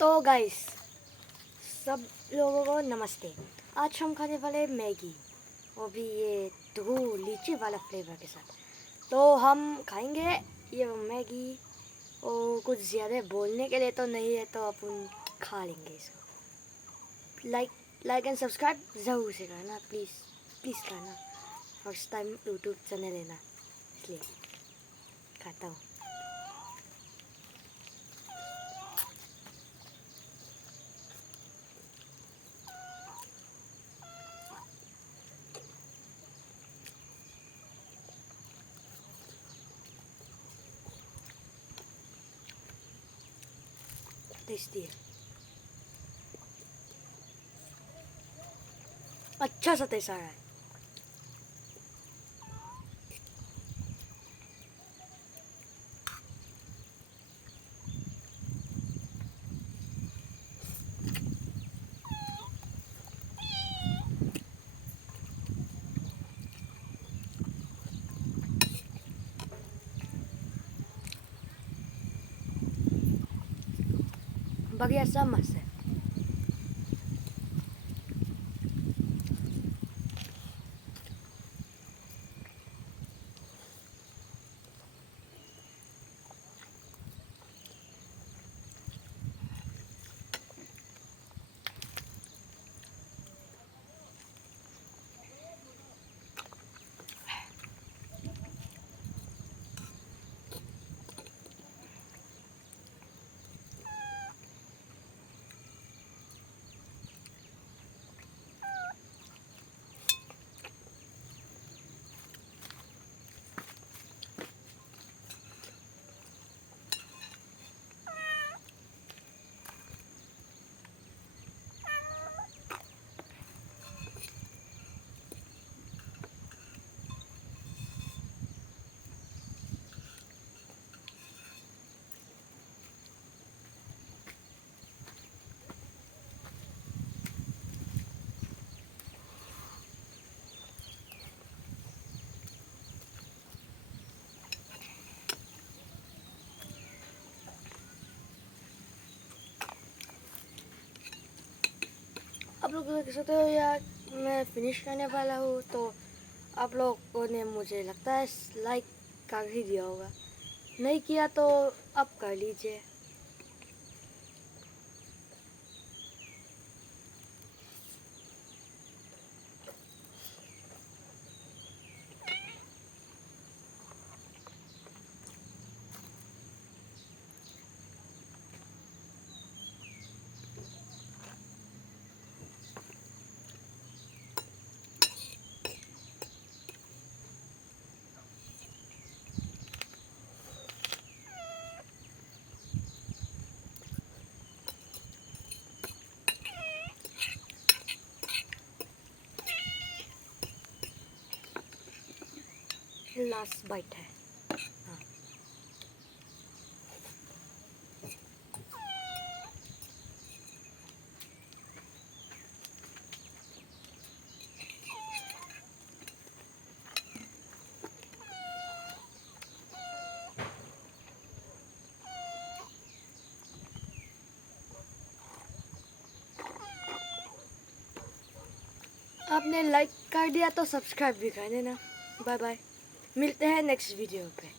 तो गाइस, सब लोगों को नमस्ते। आज हम खाने वाले मैगी, वो भी ये दो लीची वाला फ्लेवर के साथ। तो हम खाएंगे ये मैगी। और कुछ ज़्यादा बोलने के लिए तो नहीं है, तो अपन खा लेंगे इसको। लाइक एंड सब्सक्राइब ज़रूर से करना, प्लीज़ प्लीज़ करना। फर्स्ट टाइम यूट्यूब चैनल लेना, इसलिए खाता हूँ। टेस्टी है, अच्छा सा टेस्ट आ रहा है। बढ़िया सा मस्त है। आप लोग देख सकते हो यार, मैं फिनिश करने वाला हूँ। तो आप लोगों ने, मुझे लगता है, लाइक कर ही दिया होगा। नहीं किया तो अब कर लीजिए। लास्ट बाइट है। हाँ। आपने लाइक कर दिया तो सब्सक्राइब भी कर देना। बाय बाय, मिलते हैं नेक्स्ट वीडियो पे।